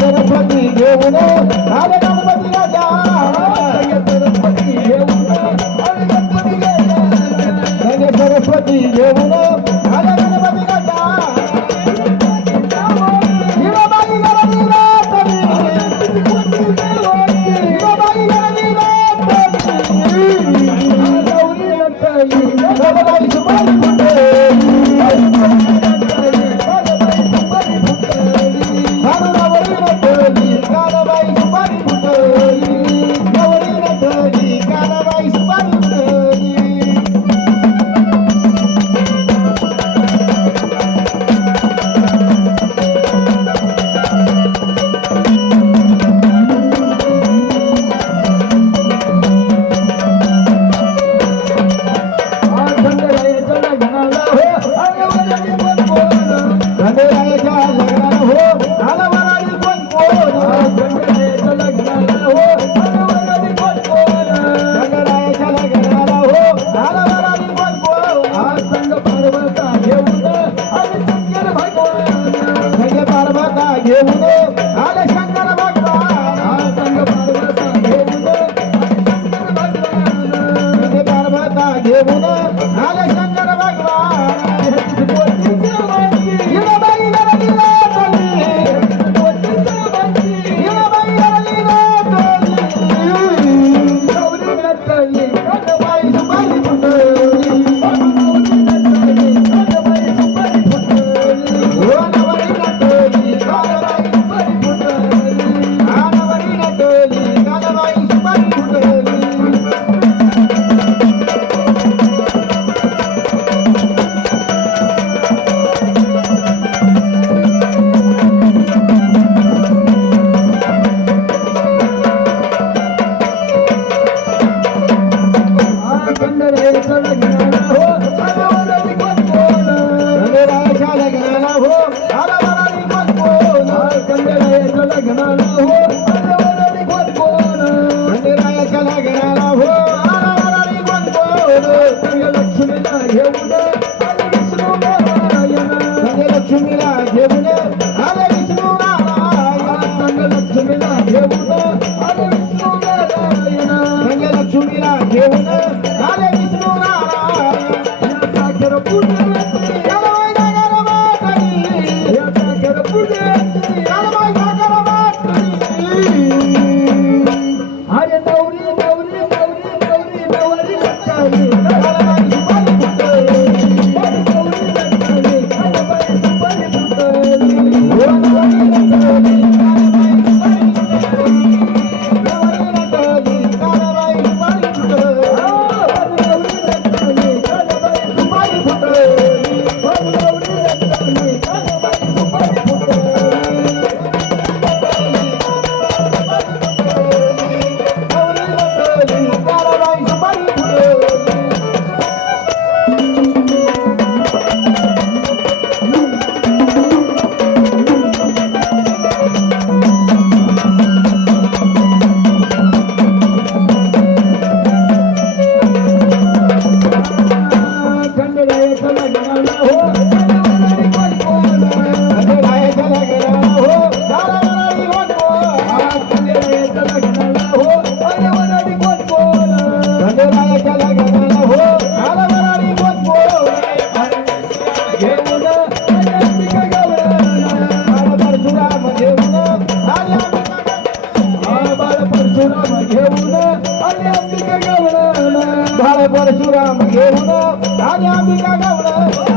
గణపతి దేవుడు దేవుడా Thank you. Parshuram हे राजा बिना गावलं